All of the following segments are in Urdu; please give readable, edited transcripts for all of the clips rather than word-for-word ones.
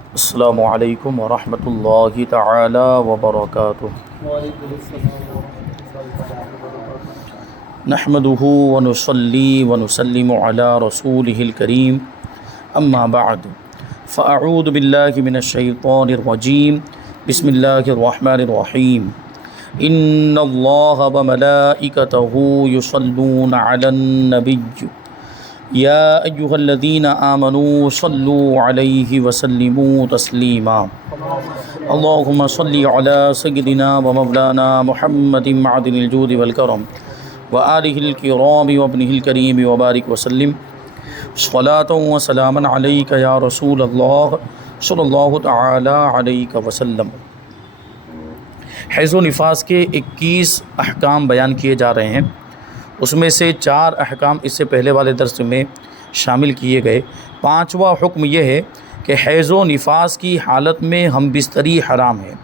السلام علیکم ورحمۃ اللہ تعالی وبرکاتہ۔ نحمده ونصلی ونسلم علی رسولہ الکریم، اما بعد فاعوذ باللہ من الشیطان الرجیم، بسم اللہ الرحمن الرحیم۔ ان اللہ وملائکتہ یصلون علی النبی یا ایہا الذین آمنوا صلوا علیہ وسلموا تسلیما۔ اللہم صلی علی سیدنا ومولانا محمد معدن الجود والکرم وآلہ الکرام وابنہ الکریم وبارک وسلم صلاۃ وسلاما علیک یا رسول اللہ صلی اللہ تعالی علیہ وسلم۔ حیض و نفاس کے 21 احکام بیان کیے جا رہے ہیں، اس میں سے 4 احکام اس سے پہلے والے درس میں شامل کیے گئے۔ 5واں حکم یہ ہے کہ حیض و نفاس کی حالت میں ہم بستری حرام ہے۔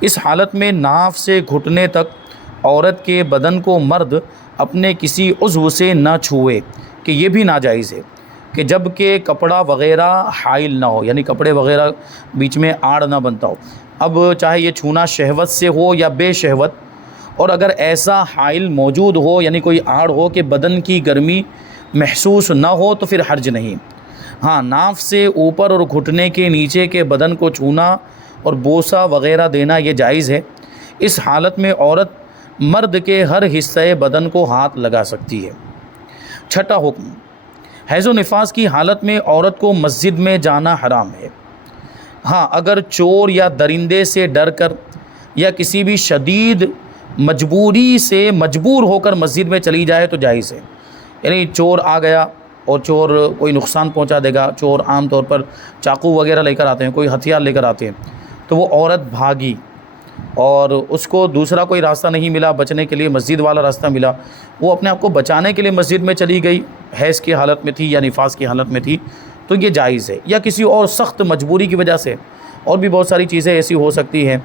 اس حالت میں ناف سے گھٹنے تک عورت کے بدن کو مرد اپنے کسی عضو سے نہ چھوئے، کہ یہ بھی ناجائز ہے کہ جب کہ کپڑا وغیرہ حائل نہ ہو، یعنی کپڑے وغیرہ بیچ میں آڑ نہ بنتا ہو۔ اب چاہے یہ چھونا شہوت سے ہو یا بے شہوت، اور اگر ایسا حائل موجود ہو یعنی کوئی آڑ ہو کہ بدن کی گرمی محسوس نہ ہو تو پھر حرج نہیں۔ ہاں، ناف سے اوپر اور گھٹنے کے نیچے کے بدن کو چھونا اور بوسہ وغیرہ دینا یہ جائز ہے۔ اس حالت میں عورت مرد کے ہر حصے بدن کو ہاتھ لگا سکتی ہے۔ 6واں حکم، حیض و نفاس کی حالت میں عورت کو مسجد میں جانا حرام ہے۔ ہاں، اگر چور یا درندے سے ڈر کر یا کسی بھی شدید مجبوری سے مجبور ہو کر مسجد میں چلی جائے تو جائز ہے۔ یعنی چور آ گیا اور چور کوئی نقصان پہنچا دے گا، چور عام طور پر چاقو وغیرہ لے کر آتے ہیں، کوئی ہتھیار لے کر آتے ہیں، تو وہ عورت بھاگی اور اس کو دوسرا کوئی راستہ نہیں ملا بچنے کے لیے، مسجد والا راستہ ملا، وہ اپنے آپ کو بچانے کے لیے مسجد میں چلی گئی، حیض کی حالت میں تھی یا نفاس کی حالت میں تھی تو یہ جائز ہے۔ یا کسی اور سخت مجبوری کی وجہ سے، اور بھی بہت ساری چیزیں ایسی ہو سکتی ہیں،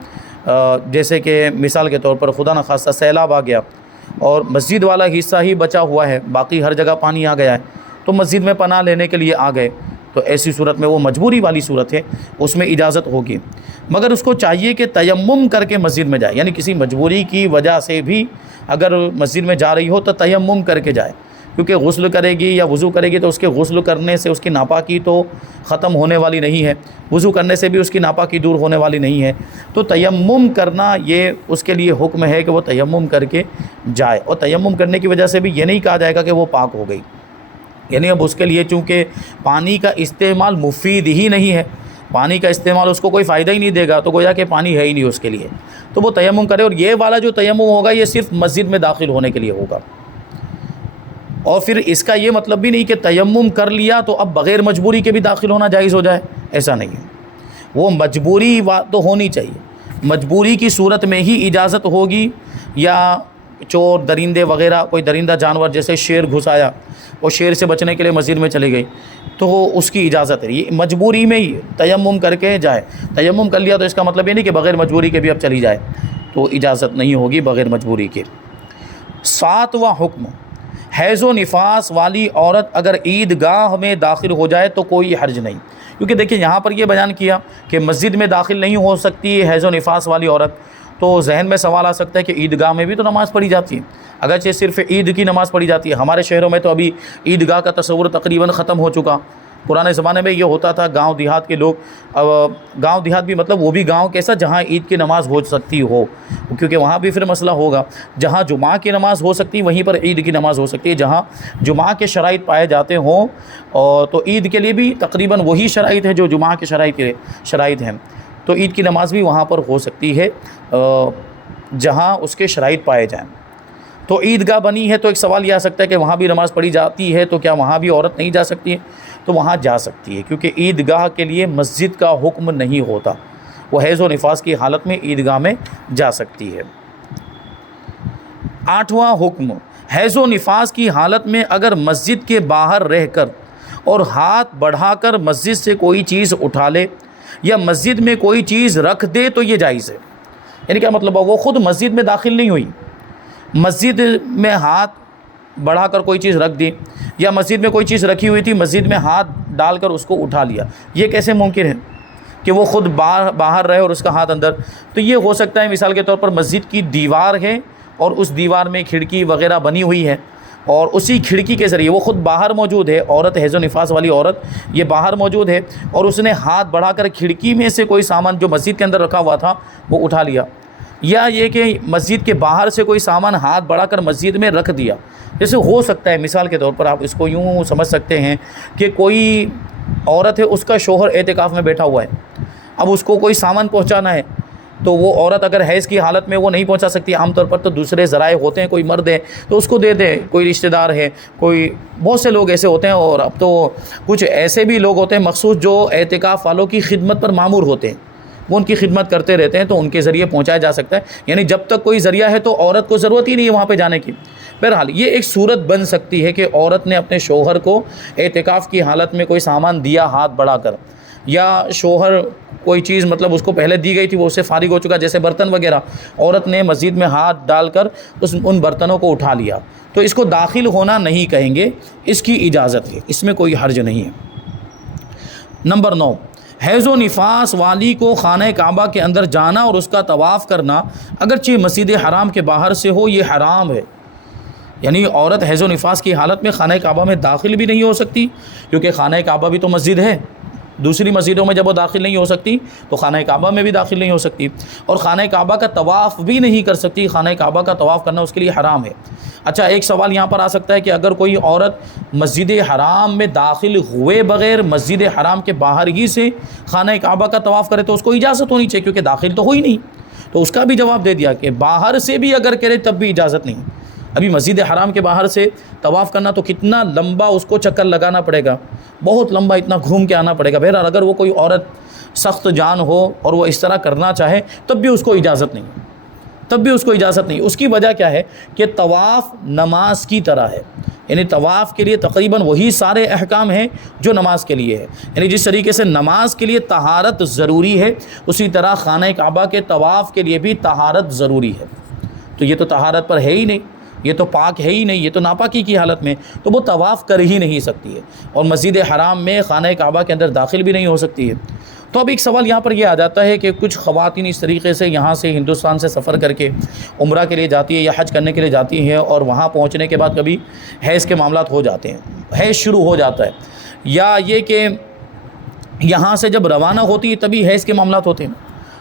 جیسے کہ مثال کے طور پر خدا نخواستہ سیلاب آ گیا اور مسجد والا حصہ ہی بچا ہوا ہے، باقی ہر جگہ پانی آ گیا ہے، تو مسجد میں پناہ لینے کے لیے آ گئے، تو ایسی صورت میں وہ مجبوری والی صورت ہے، اس میں اجازت ہوگی۔ مگر اس کو چاہیے کہ تیمم کر کے مسجد میں جائے، یعنی کسی مجبوری کی وجہ سے بھی اگر مسجد میں جا رہی ہو تو تیمم کر کے جائے، کیونکہ غسل کرے گی یا وضو کرے گی تو اس کے غسل کرنے سے اس کی ناپاکی تو ختم ہونے والی نہیں ہے، وضو کرنے سے بھی اس کی ناپاکی دور ہونے والی نہیں ہے، تو تیمم کرنا یہ اس کے لیے حکم ہے کہ وہ تیمم کر کے جائے۔ اور تیمم کرنے کی وجہ سے بھی یہ نہیں کہا جائے گا کہ وہ پاک ہو گئی، یعنی اب اس کے لیے چونکہ پانی کا استعمال مفید ہی نہیں ہے، پانی کا استعمال اس کو کوئی فائدہ ہی نہیں دے گا، تو گویا کہ پانی ہے ہی نہیں اس کے لیے، تو وہ تیمم کرے۔ اور یہ والا جو تیمم ہوگا یہ صرف مسجد میں داخل ہونے کے لیے ہوگا، اور پھر اس کا یہ مطلب بھی نہیں کہ تیمم کر لیا تو اب بغیر مجبوری کے بھی داخل ہونا جائز ہو جائے، ایسا نہیں ہے۔ وہ مجبوری تو ہونی چاہیے، مجبوری کی صورت میں ہی اجازت ہوگی، یا چور درندے وغیرہ کوئی درندہ جانور جیسے شیر گھس آیا اور شیر سے بچنے کے لیے مسجد میں چلی گئی تو اس کی اجازت ہے، یہ مجبوری میں ہی تیمم کر کے جائے۔ تیمم کر لیا تو اس کا مطلب یہ نہیں کہ بغیر مجبوری کے بھی اب چلی جائے، تو اجازت نہیں ہوگی بغیر مجبوری کے۔ 7واں حکم، حیض و نفاس والی عورت اگر عیدگاہ میں داخل ہو جائے تو کوئی حرج نہیں، کیونکہ دیکھیں یہاں پر یہ بیان کیا کہ مسجد میں داخل نہیں ہو سکتی حیض و نفاس والی عورت، تو ذہن میں سوال آ سکتا ہے کہ عیدگاہ میں بھی تو نماز پڑھی جاتی ہے، اگرچہ صرف عید کی نماز پڑھی جاتی ہے۔ ہمارے شہروں میں تو ابھی عیدگاہ کا تصور تقریباً ختم ہو چکا، پرانے زمانے میں یہ ہوتا تھا، گاؤں دیہات کے لوگ، گاؤں دیہات بھی مطلب وہ بھی گاؤں کیسا جہاں عید کی نماز ہو سکتی ہو، کیونکہ وہاں بھی پھر مسئلہ ہوگا، جہاں جمعہ کی نماز ہو سکتی وہیں پر عید کی نماز ہو سکتی ہے، جہاں جمعہ کے شرائط پائے جاتے ہوں، اور تو عید کے لیے بھی تقریباً وہی شرائط ہے جو جمعہ کے شرائط ہیں، تو عید کی نماز بھی وہاں پر ہو سکتی ہے جہاں اس کے شرائط پائے جائیں۔ تو عیدگاہ بنی ہے تو ایک سوال یہ آ سکتا ہے کہ وہاں بھی نماز پڑھی جاتی ہے تو کیا وہاں بھی عورت نہیں جا سکتی ہے؟ تو وہاں جا سکتی ہے، کیونکہ عیدگاہ کے لیے مسجد کا حکم نہیں ہوتا، وہ حیض و نفاس کی حالت میں عیدگاہ میں جا سکتی ہے۔ 8واں حکم، حیض و نفاس کی حالت میں اگر مسجد کے باہر رہ کر اور ہاتھ بڑھا کر مسجد سے کوئی چیز اٹھا لے یا مسجد میں کوئی چیز رکھ دے تو یہ جائز ہے۔ یعنی کیا مطلب ہے؟ وہ خود مسجد میں داخل نہیں ہوئی، مسجد میں ہاتھ بڑھا کر کوئی چیز رکھ دی، یا مسجد میں کوئی چیز رکھی ہوئی تھی مسجد میں ہاتھ ڈال کر اس کو اٹھا لیا، یہ کیسے ممکن ہے؟ کہ وہ خود باہر رہے اور اس کا ہاتھ اندر. تو یہ ہو سکتا ہے مثال کے طور پر مسجد کی دیوار ہے اور اس دیوار میں کھڑکی وغیرہ بنی ہوئی ہے اور اسی کھڑکی کے ذریعے وہ خود باہر موجود ہے، عورت حیض و نفاس والی عورت یہ باہر موجود ہے اور اس نے ہاتھ بڑھا کر کھڑکی میں سے کوئی سامان جو مسجد کے اندر رکھا ہوا تھا وہ اٹھا لیا، یا یہ کہ مسجد کے باہر سے کوئی سامان ہاتھ بڑھا کر مسجد میں رکھ دیا. جیسے ہو سکتا ہے مثال کے طور پر آپ اس کو یوں سمجھ سکتے ہیں کہ کوئی عورت ہے، اس کا شوہر اعتکاف میں بیٹھا ہوا ہے، اب اس کو کوئی سامان پہنچانا ہے تو وہ عورت اگر حیض کی حالت میں وہ نہیں پہنچا سکتی، عام طور پر تو دوسرے ذرائع ہوتے ہیں، کوئی مرد ہے تو اس کو دے دے، کوئی رشتہ دار ہے، کوئی بہت سے لوگ ایسے ہوتے ہیں. اور اب تو کچھ ایسے بھی لوگ ہوتے ہیں مخصوص جو اعتکاف والوں کی خدمت پر مامور ہوتے ہیں، وہ ان کی خدمت کرتے رہتے ہیں تو ان کے ذریعے پہنچایا جا سکتا ہے. یعنی جب تک کوئی ذریعہ ہے تو عورت کو ضرورت ہی نہیں ہے وہاں پہ جانے کی. بہرحال یہ ایک صورت بن سکتی ہے کہ عورت نے اپنے شوہر کو اعتکاف کی حالت میں کوئی سامان دیا ہاتھ بڑھا کر، یا شوہر کوئی چیز مطلب اس کو پہلے دی گئی تھی وہ اس سے فارغ ہو چکا، جیسے برتن وغیرہ، عورت نے مسجد میں ہاتھ ڈال کر ان برتنوں کو اٹھا لیا، تو اس کو داخل ہونا نہیں کہیں گے، اس کی اجازت ہے، اس میں کوئی حرج نہیں ہے. نمبر 9، حیض و نفاس والی کو خانہ کعبہ کے اندر جانا اور اس کا طواف کرنا اگرچہ مسجد حرام کے باہر سے ہو یہ حرام ہے. یعنی عورت حیض و نفاس کی حالت میں خانہ کعبہ میں داخل بھی نہیں ہو سکتی، کیونکہ خانہ کعبہ بھی تو مسجد ہے. دوسری مسجدوں میں جب وہ داخل نہیں ہو سکتی تو خانہ کعبہ میں بھی داخل نہیں ہو سکتی، اور خانہ کعبہ کا طواف بھی نہیں کر سکتی. خانہ کعبہ کا طواف کرنا اس کے لیے حرام ہے. اچھا، ایک سوال یہاں پر آ سکتا ہے کہ اگر کوئی عورت مسجد حرام میں داخل ہوئے بغیر مسجد حرام کے باہر ہی سے خانہ کعبہ کا طواف کرے تو اس کو اجازت ہونی چاہیے، کیونکہ داخل تو ہوئی نہیں. تو اس کا بھی جواب دے دیا کہ باہر سے بھی اگر کرے تب بھی اجازت نہیں. ابھی مسجد حرام کے باہر سے طواف کرنا تو کتنا لمبا اس کو چکر لگانا پڑے گا، بہت لمبا، اتنا گھوم کے آنا پڑے گا. بہرحال اگر وہ کوئی عورت سخت جان ہو اور وہ اس طرح کرنا چاہے تب بھی اس کو اجازت نہیں، تب بھی اس کو اجازت نہیں. اس کی وجہ کیا ہے کہ طواف نماز کی طرح ہے. یعنی طواف کے لیے تقریباً وہی سارے احکام ہیں جو نماز کے لیے ہے. یعنی جس طریقے سے نماز کے لیے طہارت ضروری ہے اسی طرح خانہ کعبہ کے طواف کے لیے بھی طہارت ضروری ہے. تو یہ تو طہارت پر ہے ہی نہیں، یہ تو پاک ہے ہی نہیں، یہ تو ناپاکی کی حالت میں، تو وہ طواف کر ہی نہیں سکتی ہے اور مسجد حرام میں خانہ کعبہ کے اندر داخل بھی نہیں ہو سکتی ہے. تو اب ایک سوال یہاں پر یہ آ جاتا ہے کہ کچھ خواتین اس طریقے سے یہاں سے ہندوستان سے سفر کر کے عمرہ کے لیے جاتی ہے یا حج کرنے کے لیے جاتی ہیں اور وہاں پہنچنے کے بعد کبھی حیض کے معاملات ہو جاتے ہیں، حیض شروع ہو جاتا ہے، یا یہ کہ یہاں سے جب روانہ ہوتی ہے تبھی حیض کے معاملات ہوتے ہیں،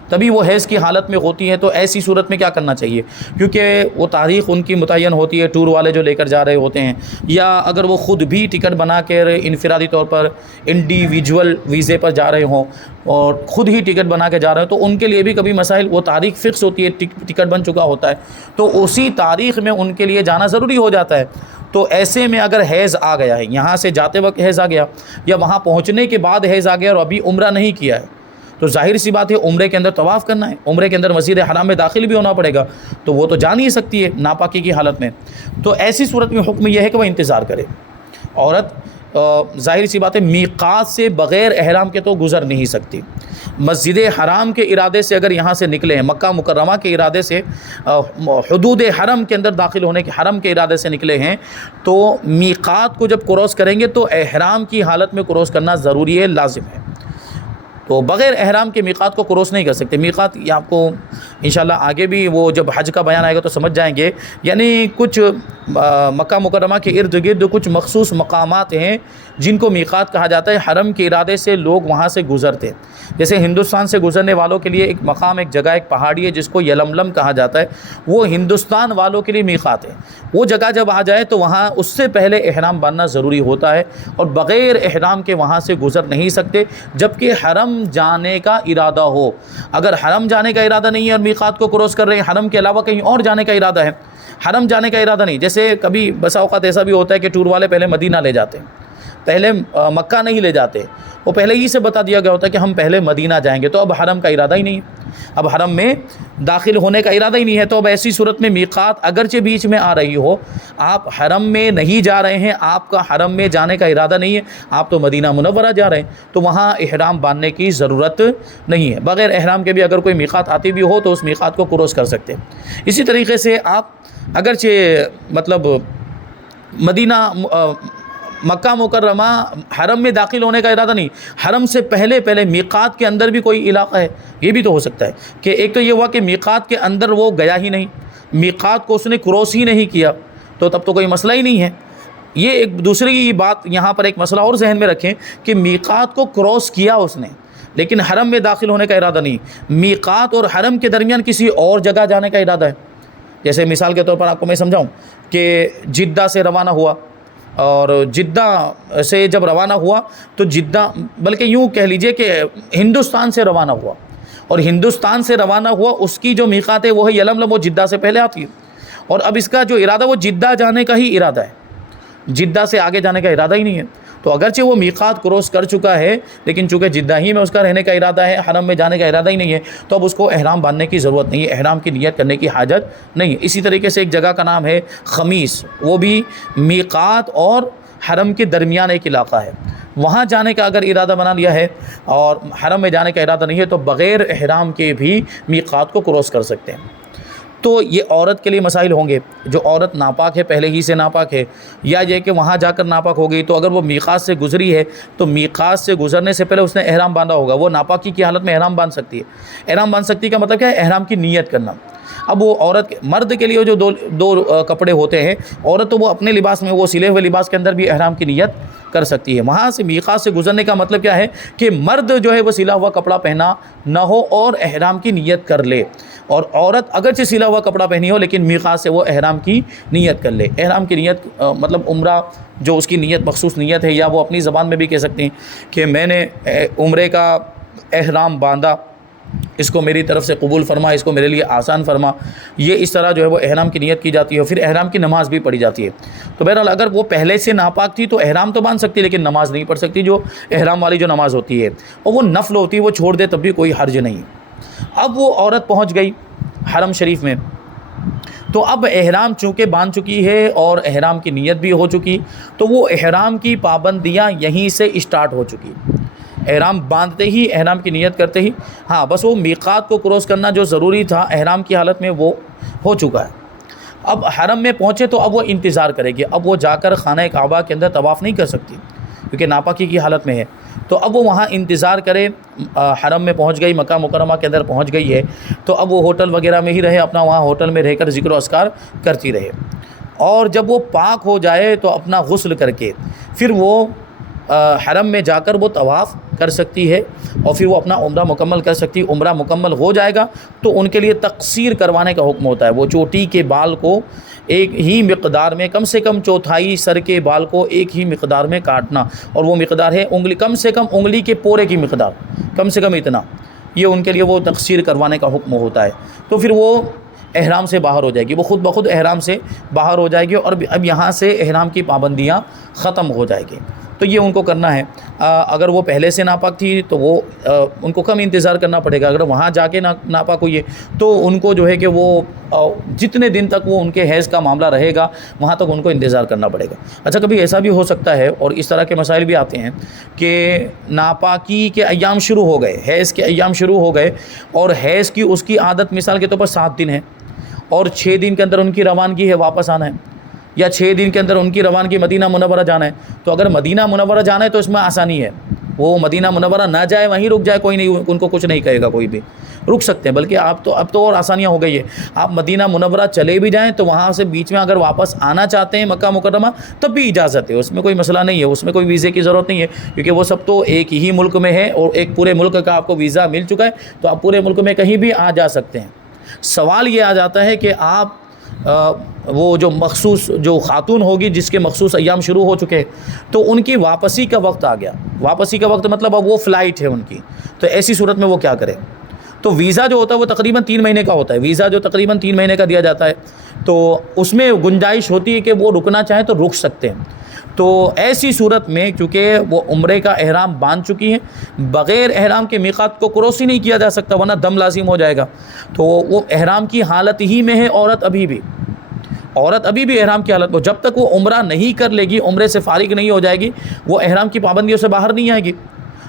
تبھی وہ حیض کی حالت میں ہوتی ہے. تو ایسی صورت میں کیا کرنا چاہیے؟ کیونکہ وہ تاریخ ان کی متعین ہوتی ہے، ٹور والے جو لے کر جا رہے ہوتے ہیں، یا اگر وہ خود بھی ٹکٹ بنا کر انفرادی طور پر انڈیویجول ویزے پر جا رہے ہوں اور خود ہی ٹکٹ بنا کے جا رہے ہیں تو ان کے لیے بھی کبھی مسائل، وہ تاریخ فکس ہوتی ہے، ٹکٹ بن چکا ہوتا ہے تو اسی تاریخ میں ان کے لیے جانا ضروری ہو جاتا ہے. تو ایسے میں اگر حیض آ گیا ہے، یہاں سے جاتے وقت حیض آ گیا یا وہاں پہنچنے کے بعد حیض آ گیا اور ابھی عمرہ نہیں کیا ہے، تو ظاہر سی بات ہے عمرے کے اندر طواف کرنا ہے، عمرے کے اندر مسجد حرام میں داخل بھی ہونا پڑے گا، تو وہ تو جا نہیں سکتی ہے ناپاکی کی حالت میں. تو ایسی صورت میں حکم یہ ہے کہ وہ انتظار کرے. عورت ظاہر سی بات ہے میقات سے بغیر احرام کے تو گزر نہیں سکتی. مسجد حرام کے ارادے سے اگر یہاں سے نکلے ہیں، مکہ مکرمہ کے ارادے سے، حدود حرم کے اندر داخل ہونے کے، حرم کے ارادے سے نکلے ہیں، تو میقات کو جب کراس کریں گے تو احرام کی حالت میں کراس کرنا ضروری ہے، لازم ہے. تو بغیر احرام کے میقات کو کراس نہیں کر سکتے. میقات یہ آپ کو انشاءاللہ آگے بھی وہ جب حج کا بیان آئے گا تو سمجھ جائیں گے. یعنی کچھ مکہ مکرمہ کے ارد گرد کچھ مخصوص مقامات ہیں جن کو میقات کہا جاتا ہے. حرم کے ارادے سے لوگ وہاں سے گزرتے ہیں. جیسے ہندوستان سے گزرنے والوں کے لیے ایک مقام، ایک جگہ، ایک پہاڑی ہے جس کو یلملم کہا جاتا ہے، وہ ہندوستان والوں کے لیے میقات ہے. وہ جگہ جب آ جائے تو وہاں اس سے پہلے احرام باندھنا ضروری ہوتا ہے اور بغیر احرام کے وہاں سے گزر نہیں سکتے جبکہ حرم جانے کا ارادہ ہو. اگر حرم جانے کا ارادہ نہیں ہے اور میقات کو کراس کر رہے ہیں، حرم کے علاوہ کہیں اور جانے کا ارادہ ہے، حرم جانے کا ارادہ نہیں، جیسے کبھی بسا اوقات ایسا بھی ہوتا ہے کہ ٹور والے پہلے مدینہ لے جاتے ہیں، پہلے مکہ نہیں لے جاتے، وہ پہلے ہی سے بتا دیا گیا ہوتا ہے کہ ہم پہلے مدینہ جائیں گے، تو اب حرم کا ارادہ ہی نہیں ہے، اب حرم میں داخل ہونے کا ارادہ ہی نہیں ہے. تو اب ایسی صورت میں میقات اگرچہ بیچ میں آ رہی ہو، آپ حرم میں نہیں جا رہے ہیں، آپ کا حرم میں جانے کا ارادہ نہیں ہے، آپ تو مدینہ منورہ جا رہے ہیں، تو وہاں احرام باندھنے کی ضرورت نہیں ہے. بغیر احرام کے بھی اگر کوئی میقات آتی بھی ہو تو اس میقات کو کراس کر سکتے ہیں. اسی طریقے سے آپ اگرچہ مطلب مدینہ مکہ مکرمہ حرم میں داخل ہونے کا ارادہ نہیں، حرم سے پہلے میقات کے اندر بھی کوئی علاقہ ہے، یہ بھی تو ہو سکتا ہے کہ ایک تو یہ ہوا کہ میقات کے اندر وہ گیا ہی نہیں، میقات کو اس نے کراس ہی نہیں کیا، تو تب تو کوئی مسئلہ ہی نہیں ہے۔ یہ ایک دوسری بات یہاں پر ایک مسئلہ اور ذہن میں رکھیں کہ میقات کو کراس کیا اس نے، لیکن حرم میں داخل ہونے کا ارادہ نہیں، میقات اور حرم کے درمیان کسی اور جگہ جانے کا ارادہ ہے۔ جیسے مثال کے طور پر آپ کو میں سمجھاؤں کہ جدہ سے روانہ ہوا، اور جدہ سے جب روانہ ہوا تو جدہ، بلکہ یوں کہہ لیجئے کہ ہندوستان سے روانہ ہوا، اور ہندوستان سے روانہ ہوا اس کی جو میقات ہے وہ ہے یلملم، وہ جدہ سے پہلے آتی ہے، اور اب اس کا جو ارادہ وہ جدہ جانے کا ہی ارادہ ہے، جدہ سے آگے جانے کا ارادہ ہی نہیں ہے۔ تو اگرچہ وہ میقات کراس کر چکا ہے، لیکن چونکہ جدہ ہی میں اس کا رہنے کا ارادہ ہے، حرم میں جانے کا ارادہ ہی نہیں ہے، تو اب اس کو احرام باندھنے کی ضرورت نہیں ہے، احرام کی نیت کرنے کی حاجت نہیں ہے۔ اسی طریقے سے ایک جگہ کا نام ہے خمیس، وہ بھی میقات اور حرم کے درمیان ایک علاقہ ہے، وہاں جانے کا اگر ارادہ بنا لیا ہے اور حرم میں جانے کا ارادہ نہیں ہے تو بغیر احرام کے بھی میقات کو کراس کر سکتے ہیں۔ تو یہ عورت کے لیے مسائل ہوں گے، جو عورت ناپاک ہے، پہلے ہی سے ناپاک ہے، یا یہ کہ وہاں جا کر ناپاک ہو گئی، تو اگر وہ میقات سے گزری ہے تو میقات سے گزرنے سے پہلے اس نے احرام باندھا ہوگا، وہ ناپاکی کی حالت میں احرام باندھ سکتی ہے۔ احرام باندھ سکتی کا مطلب کیا ہے؟ احرام کی نیت کرنا۔ اب وہ عورت، مرد کے لیے جو دو کپڑے ہوتے ہیں، عورت تو وہ اپنے لباس میں، وہ سلے ہوئے لباس کے اندر بھی احرام کی نیت کر سکتی ہے۔ وہاں سے میقات سے گزرنے کا مطلب کیا ہے کہ مرد جو ہے وہ سلا ہوا کپڑا پہنا نہ ہو اور احرام کی نیت کر لے، اور عورت اگرچہ سلا ہوا کپڑا پہنی ہو لیکن میقات سے وہ احرام کی نیت کر لے۔ احرام کی نیت مطلب عمرہ جو اس کی نیت، مخصوص نیت ہے، یا وہ اپنی زبان میں بھی کہہ سکتے ہیں کہ میں نے عمرے کا احرام باندھا، اس کو میری طرف سے قبول فرما، اس کو میرے لیے آسان فرما، یہ اس طرح جو ہے وہ احرام کی نیت کی جاتی ہے، پھر احرام کی نماز بھی پڑھی جاتی ہے۔ تو بہرحال اگر وہ پہلے سے ناپاک تھی تو احرام تو باندھ سکتی لیکن نماز نہیں پڑھ سکتی، جو احرام والی جو نماز ہوتی ہے، اور وہ نفل ہوتی ہے، وہ چھوڑ دے تب بھی کوئی حرج نہیں۔ اب وہ عورت پہنچ گئی حرم شریف میں، تو اب احرام چونکہ باندھ چکی ہے اور احرام کی نیت بھی ہو چکی، تو وہ احرام کی پابندیاں یہیں سے اسٹارٹ ہو چکی۔ احرام باندھتے ہی، احرام کی نیت کرتے ہی، ہاں بس وہ میقات کو کراس کرنا جو ضروری تھا احرام کی حالت میں وہ ہو چکا ہے۔ اب حرم میں پہنچے تو اب وہ انتظار کرے گی، اب وہ جا کر خانہ کعبہ کے اندر طواف نہیں کر سکتی کیونکہ ناپاکی کی حالت میں ہے، تو اب وہ وہاں انتظار کرے۔ حرم میں پہنچ گئی، مکہ مکرمہ کے اندر پہنچ گئی ہے، تو اب وہ ہوٹل وغیرہ میں ہی رہے، اپنا وہاں ہوٹل میں رہ کر ذکر و اذکار کرتی رہے، اور جب وہ پاک ہو جائے تو اپنا غسل کر کے پھر وہ حرم میں جا کر وہ طواف کر سکتی ہے، اور پھر وہ اپنا عمرہ مکمل کر سکتی۔ عمرہ مکمل ہو جائے گا تو ان کے لیے تقصیر کروانے کا حکم ہوتا ہے، وہ چوٹی کے بال کو ایک ہی مقدار میں، کم سے کم چوتھائی سر کے بال کو ایک ہی مقدار میں کاٹنا، اور وہ مقدار ہے انگلی، کم سے کم انگلی کے پورے کی مقدار، کم سے کم اتنا، یہ ان کے لیے وہ تقصیر کروانے کا حکم ہوتا ہے۔ تو پھر وہ احرام سے باہر ہو جائے گی، وہ خود بخود احرام سے باہر ہو جائے گی، اور اب یہاں سے احرام کی پابندیاں ختم ہو جائے گی۔ تو یہ ان کو کرنا ہے۔ اگر وہ پہلے سے ناپاک تھی تو وہ ان کو کم انتظار کرنا پڑے گا، اگر وہاں جا کے ناپاک ہوئی ہے تو ان کو جو ہے کہ وہ جتنے دن تک وہ ان کے حیض کا معاملہ رہے گا وہاں تک ان کو انتظار کرنا پڑے گا۔ اچھا، کبھی ایسا بھی ہو سکتا ہے، اور اس طرح کے مسائل بھی آتے ہیں کہ ناپاکی کے ایام شروع ہو گئے، حیض کے ایام شروع ہو گئے، اور حیض کی اس کی عادت مثال کے طور پر 7 دن ہے، اور 6 دن کے اندر ان کی روانگی ہے واپس آنا ہے، یا 6 دن کے اندر ان کی روانگی مدینہ منورہ جانا ہے۔ تو اگر مدینہ منورہ جانا ہے تو اس میں آسانی ہے، وہ مدینہ منورہ نہ جائے، وہیں رک جائے، کوئی نہیں، ان کو کچھ نہیں کہے گا، کوئی بھی رک سکتے ہیں۔ بلکہ اب تو اور آسانیاں ہو گئی ہے، آپ مدینہ منورہ چلے بھی جائیں تو وہاں سے بیچ میں اگر واپس آنا چاہتے ہیں مکہ مکرمہ تب بھی اجازت ہے، اس میں کوئی مسئلہ نہیں ہے، اس میں کوئی ویزے کی ضرورت نہیں ہے، کیونکہ وہ سب تو ایک ہی ملک میں ہے، اور ایک پورے ملک کا آپ کو ویزا مل چکا ہے، تو آپ پورے ملک میں کہیں بھی آ جا سکتے ہیں۔ سوال یہ آ جاتا ہے کہ آپ وہ جو مخصوص جو خاتون ہوگی جس کے مخصوص ایام شروع ہو چکے تو ان کی واپسی کا وقت آ گیا، واپسی کا وقت مطلب اب وہ فلائٹ ہے ان کی، تو ایسی صورت میں وہ کیا کرے؟ تو ویزا جو ہوتا ہے وہ تقریباً 3 مہینے کا ہوتا ہے، ویزا جو تقریباً 3 مہینے کا دیا جاتا ہے، تو اس میں گنجائش ہوتی ہے کہ وہ رکنا چاہیں تو رک سکتے ہیں۔ تو ایسی صورت میں چونکہ وہ عمرے کا احرام باندھ چکی ہیں، بغیر احرام کے میقات کو کراس ہی نہیں کیا جا سکتا ورنہ دم لازم ہو جائے گا، تو وہ احرام کی حالت ہی میں ہے عورت ابھی بھی احرام کی حالت میں، جب تک وہ عمرہ نہیں کر لے گی، عمرے سے فارغ نہیں ہو جائے گی، وہ احرام کی پابندیوں سے باہر نہیں آئے گی،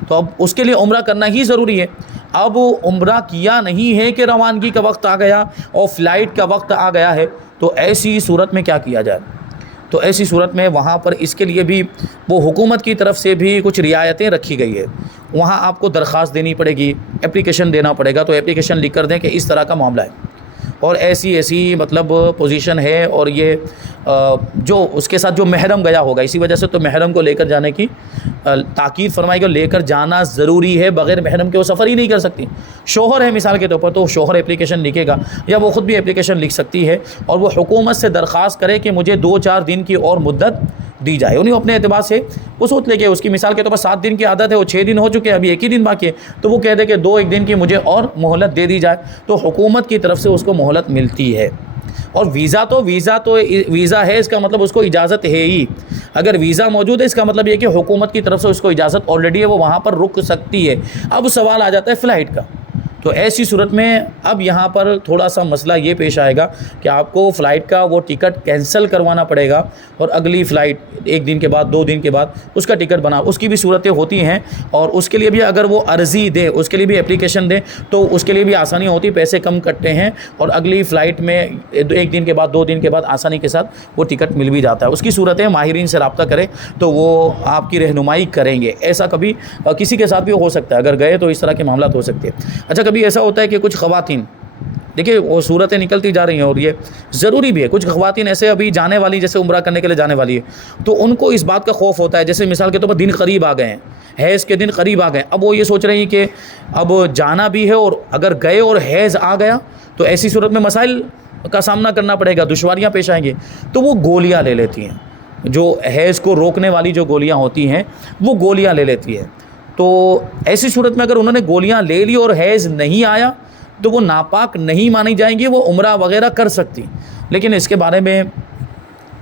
تو اب اس کے لیے عمرہ کرنا ہی ضروری ہے۔ اب عمرہ کیا نہیں ہے کہ روانگی کا وقت آ گیا اور فلائٹ کا وقت آ گیا ہے، تو ایسی صورت میں کیا کیا جائے؟ تو ایسی صورت میں وہاں پر اس کے لیے بھی وہ حکومت کی طرف سے بھی کچھ رعایتیں رکھی گئی ہے. وہاں آپ کو درخواست دینی پڑے گی, اپلیکیشن دینا پڑے گا, تو اپلیکیشن لکھ کر دیں کہ اس طرح کا معاملہ ہے اور ایسی مطلب پوزیشن ہے, اور یہ جو اس کے ساتھ جو محرم گیا ہوگا, اسی وجہ سے تو محرم کو لے کر جانے کی تاکید فرمائی کہ لے کر جانا ضروری ہے, بغیر محرم کے وہ سفر ہی نہیں کر سکتی. شوہر ہے مثال کے طور پر, تو شوہر اپلیکیشن لکھے گا یا وہ خود بھی اپلیکیشن لکھ سکتی ہے اور وہ حکومت سے درخواست کرے کہ مجھے 2-4 دن کی اور مدت دی جائے. انہیں اپنے اعتبار سے وہ سوچ لے کے اس کی مثال کے طور پر 7 دن کی عادت ہے, وہ 6 دن ہو چکے ہیں, ابھی 1 ہی دن باقی ہے, تو وہ کہہ دے کہ 2-1 دن کی مجھے اور مہلت دے دی جائے, تو حکومت کی طرف سے اس کو مہلت ملتی ہے. اور ویزا ہے, اس کا مطلب اس کو اجازت ہے ہی. اگر ویزا موجود ہے اس کا مطلب یہ کہ حکومت کی طرف سے اس کو اجازت آلریڈی ہے, وہ وہاں پر رک سکتی ہے. اب سوال آ جاتا ہے فلائٹ کا. تو ایسی صورت میں اب یہاں پر تھوڑا سا مسئلہ یہ پیش آئے گا کہ آپ کو فلائٹ کا وہ ٹکٹ کینسل کروانا پڑے گا اور اگلی فلائٹ 1 دن کے بعد 2 دن کے بعد اس کا ٹکٹ بنا, اس کی بھی صورتیں ہوتی ہیں. اور اس کے لیے بھی اگر وہ عرضی دے, اس کے لیے بھی اپلیکیشن دے, تو اس کے لیے بھی آسانی ہوتی, پیسے کم کٹتے ہیں اور اگلی فلائٹ میں 1 دن کے بعد 2 دن کے بعد آسانی کے ساتھ وہ ٹکٹ مل بھی جاتا ہے. اس کی صورتیں ماہرین سے رابطہ کریں تو وہ آپ کی رہنمائی کریں گے. ایسا کبھی کسی کے ساتھ بھی ہو سکتا ہے, اگر گئے تو اس طرح کے معاملات ہو سکتے ہیں. اچھا, کبھی ایسا ہوتا ہے کہ کچھ خواتین, دیکھیے وہ صورتیں نکلتی جا رہی ہیں اور یہ ضروری بھی ہے, کچھ خواتین ایسے ابھی جانے والی, جیسے عمرہ کرنے کے لیے جانے والی ہے, تو ان کو اس بات کا خوف ہوتا ہے, جیسے مثال کے طور پر دن قریب آ گئے ہیں, حیض کے دن قریب آ گئے, اب وہ یہ سوچ رہی ہیں کہ اب جانا بھی ہے, اور اگر گئے اور حیض آ گیا تو ایسی صورت میں مسائل کا سامنا کرنا پڑے گا, دشواریاں پیش آئیں گی, تو وہ گولیاں لے لیتی ہیں, جو حیض کو روکنے والی جو گولیاں ہوتی ہیں وہ گولیاں لے لیتی ہے. تو ایسی صورت میں اگر انہوں نے گولیاں لے لی اور حیض نہیں آیا تو وہ ناپاک نہیں مانی جائیں گی, وہ عمرہ وغیرہ کر سکتی. لیکن اس کے بارے میں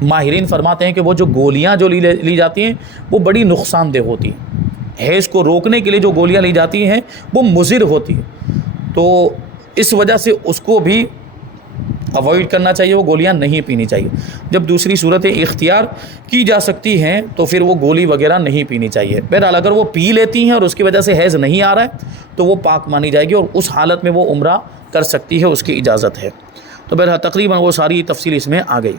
ماہرین فرماتے ہیں کہ وہ جو گولیاں جو لی جاتی ہیں وہ بڑی نقصان دہ ہوتی ہیں. حیض کو روکنے کے لیے جو گولیاں لی جاتی ہیں وہ مضر ہوتی ہیں, تو اس وجہ سے اس کو بھی اوائڈ کرنا چاہیے, وہ گولیاں نہیں پینی چاہیے. جب دوسری صورتیں اختیار کی جا سکتی ہیں تو پھر وہ گولی وغیرہ نہیں پینی چاہیے. بہرحال اگر وہ پی لیتی ہیں اور اس کی وجہ سے حیض نہیں آ رہا ہے تو وہ پاک مانی جائے گی, اور اس حالت میں وہ عمرہ کر سکتی ہے, اس کی اجازت ہے. تو بہرحال تقریباً وہ ساری تفصیل اس میں آ گئی.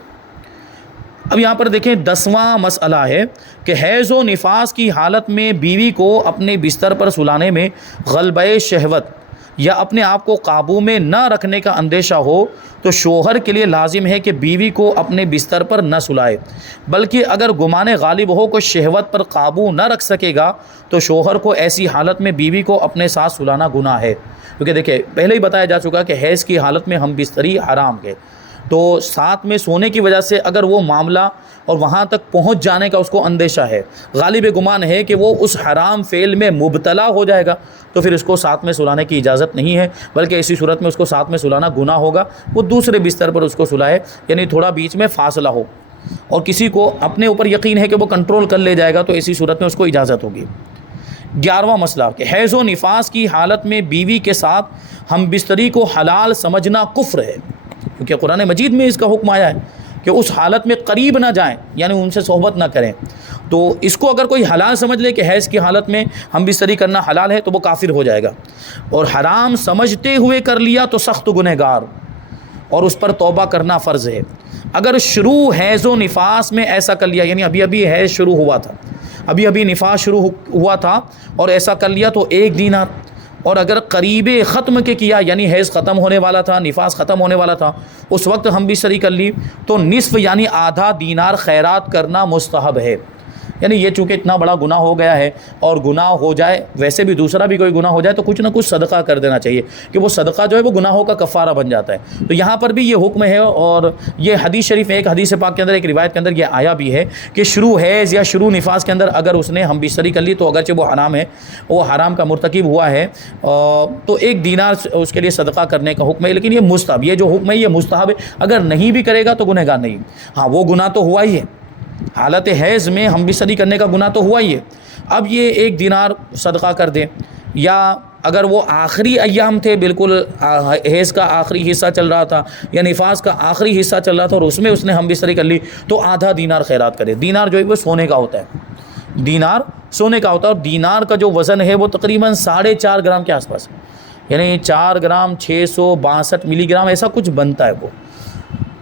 اب یہاں پر دیکھیں 10واں مسئلہ ہے کہ حیض و نفاس کی حالت میں بیوی کو اپنے بستر پر سلانے میں غلبہ شہوت یا اپنے آپ کو قابو میں نہ رکھنے کا اندیشہ ہو تو شوہر کے لیے لازم ہے کہ بیوی کو اپنے بستر پر نہ سلائے, بلکہ اگر گمان غالب ہو کہ شہوت پر قابو نہ رکھ سکے گا تو شوہر کو ایسی حالت میں بیوی کو اپنے ساتھ سلانا گناہ ہے. کیونکہ دیکھیں پہلے ہی بتایا جا چکا کہ حیض کی حالت میں ہم بستری حرام ہے, تو ساتھ میں سونے کی وجہ سے اگر وہ معاملہ اور وہاں تک پہنچ جانے کا اس کو اندیشہ ہے, غالب گمان ہے کہ وہ اس حرام فعل میں مبتلا ہو جائے گا, تو پھر اس کو ساتھ میں سلانے کی اجازت نہیں ہے, بلکہ ایسی صورت میں اس کو ساتھ میں سلانا گناہ ہوگا. وہ دوسرے بستر پر اس کو سلائے, یعنی تھوڑا بیچ میں فاصلہ ہو, اور کسی کو اپنے اوپر یقین ہے کہ وہ کنٹرول کر لے جائے گا تو ایسی صورت میں اس کو اجازت ہوگی. 11واں مسئلہ کہ حیض و نفاس کی حالت میں بیوی کے ساتھ ہم بستری کو حلال سمجھنا کفر ہے, کیونکہ قرآن مجید میں اس کا حکم آیا ہے کہ اس حالت میں قریب نہ جائیں, یعنی ان سے صحبت نہ کریں. تو اس کو اگر کوئی حلال سمجھ لے کہ حیض کی حالت میں ہم بستری کرنا حلال ہے تو وہ کافر ہو جائے گا, اور حرام سمجھتے ہوئے کر لیا تو سخت گنہگار, اور اس پر توبہ کرنا فرض ہے. اگر شروع حیض و نفاس میں ایسا کر لیا, یعنی ابھی حیض شروع ہوا تھا, ابھی نفاس شروع ہوا تھا اور ایسا کر لیا تو 1 دینار, اور اگر قریب ختم کے کیا, یعنی حیض ختم ہونے والا تھا, نفاس ختم ہونے والا تھا, اس وقت ہم بستری کر لی تو نصف یعنی آدھا دینار خیرات کرنا مستحب ہے. یعنی یہ چونکہ اتنا بڑا گناہ ہو گیا ہے, اور گناہ ہو جائے, ویسے بھی دوسرا بھی کوئی گناہ ہو جائے تو کچھ نہ کچھ صدقہ کر دینا چاہیے, کہ وہ صدقہ جو ہے وہ گناہوں کا کفارہ بن جاتا ہے. تو یہاں پر بھی یہ حکم ہے, اور یہ حدیث شریف میں, ایک حدیث پاک کے اندر, ایک روایت کے اندر یہ آیا بھی ہے کہ شروع حیض یا شروع نفاس کے اندر اگر اس نے ہم بستری کر لی تو اگرچہ وہ حرام ہے, وہ حرام کا مرتکب ہوا ہے, تو 1 دینار اس کے لیے صدقہ کرنے کا حکم ہے. لیکن یہ مستحب, یہ جو حکم ہے یہ مستحب ہے, اگر نہیں بھی کرے گا تو گنہگار نہیں. ہاں وہ گناہ تو ہوا ہی ہے, حالت حیض میں ہم بستری کرنے کا گناہ تو ہوا ہی ہے. اب یہ 1 دینار صدقہ کر دیں, یا اگر وہ آخری ایام تھے, بالکل حیض کا آخری حصہ چل رہا تھا یا نفاس کا آخری حصہ چل رہا تھا اور اس میں اس نے ہم بستری کر لی, تو آدھا دینار خیرات کرے. دینار جو ہے وہ سونے کا ہوتا ہے, دینار سونے کا ہوتا ہے, اور دینار کا جو وزن ہے وہ تقریباً 4.5 گرام کے آس پاس, یعنی 4 گرام 662 ملی گرام ایسا کچھ بنتا ہے وہ.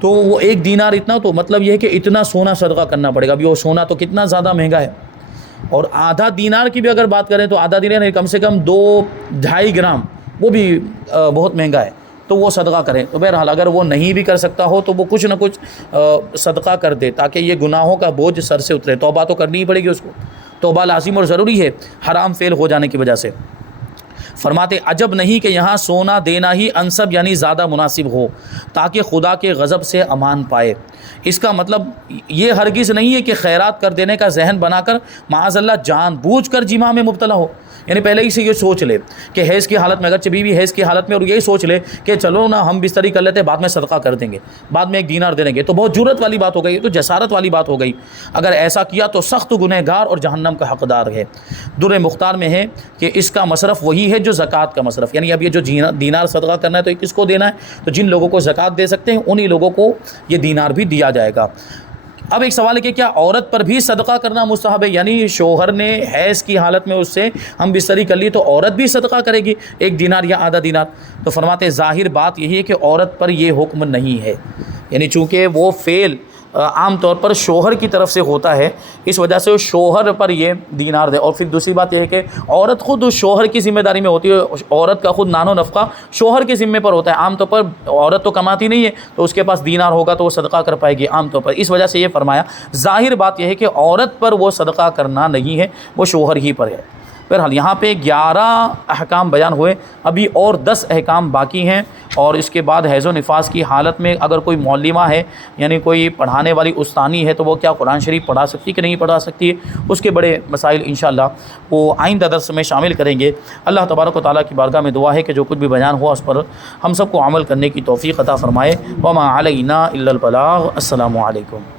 تو وہ 1 دینار اتنا، تو مطلب یہ ہے کہ اتنا سونا صدقہ کرنا پڑے گا. ابھی وہ سونا تو کتنا زیادہ مہنگا ہے. اور آدھا دینار کی بھی اگر بات کریں تو آدھا دینار کم سے کم 2-2.5 گرام، وہ بھی بہت مہنگا ہے. تو وہ صدقہ کریں. تو بہرحال اگر وہ نہیں بھی کر سکتا ہو تو وہ کچھ نہ کچھ صدقہ کر دے تاکہ یہ گناہوں کا بوجھ سر سے اترے. توبہ تو کرنی ہی پڑے گی اس کو، توبہ لازم اور ضروری ہے حرام فعل ہو جانے کی وجہ سے. فرماتے عجب نہیں کہ یہاں سونا دینا ہی انسب یعنی زیادہ مناسب ہو تاکہ خدا کے غضب سے امان پائے. اس کا مطلب یہ ہرگز نہیں ہے کہ خیرات کر دینے کا ذہن بنا کر معاذ اللہ جان بوجھ کر جماع میں مبتلا ہو. یعنی پہلے ہی سے یہ سوچ لے کہ حیض کی حالت میں، اگرچہ بیوی حیض کی حالت میں، اور یہی سوچ لے کہ چلو نا ہم بستری کر لیتے، بعد میں صدقہ کر دیں گے، بعد میں 1 دینار دے دیں گے. تو بہت جرت والی بات ہو گئی، تو جسارت والی بات ہو گئی. اگر ایسا کیا تو سخت گنہگار اور جہنم کا حقدار ہے. در مختار میں ہے کہ اس کا مصرف وہی ہے جو زکوٰۃ کا مصرف، یعنی اب یہ جو دینار صدقہ کرنا ہے تو کس کو دینا ہے؟ تو جن لوگوں کو زکوٰۃ دے سکتے ہیں انہی لوگوں کو یہ دینار بھی دیا جائے گا. اب ایک سوال ہے کہ کیا عورت پر بھی صدقہ کرنا مستحب ہے؟ یعنی شوہر نے حیض کی حالت میں اس سے ہم بستری کر لی تو عورت بھی صدقہ کرے گی 1 دینار یا آدھا دینار؟ تو فرماتے ہیں ظاہر بات یہی ہے کہ عورت پر یہ حکم نہیں ہے. یعنی چونکہ وہ فعل عام طور پر شوہر کی طرف سے ہوتا ہے، اس وجہ سے شوہر پر یہ دینار دے. اور پھر دوسری بات یہ ہے کہ عورت خود اس شوہر کی ذمہ داری میں ہوتی ہے. عورت کا خود نان و نفقہ شوہر کے ذمے پر ہوتا ہے. عام طور پر عورت تو کماتی نہیں ہے تو اس کے پاس دینار ہوگا تو وہ صدقہ کر پائے گی عام طور پر. اس وجہ سے یہ فرمایا ظاہر بات یہ ہے کہ عورت پر وہ صدقہ کرنا نہیں ہے، وہ شوہر ہی پر ہے. بہرحال یہاں پہ 11 احکام بیان ہوئے، ابھی اور 10 احکام باقی ہیں. اور اس کے بعد حیض و نفاس کی حالت میں اگر کوئی معلمہ ہے، یعنی کوئی پڑھانے والی استانی ہے، تو وہ کیا قرآن شریف پڑھا سکتی کہ نہیں پڑھا سکتی ہے، اس کے بڑے مسائل انشاءاللہ وہ آئندہ درس میں شامل کریں گے. اللہ تبارک و تعالیٰ کی بارگاہ میں دعا ہے کہ جو کچھ بھی بیان ہوا اس پر ہم سب کو عمل کرنے کی توفیق عطا فرمائے. وما علینا الا البلاغ. السلام علیکم.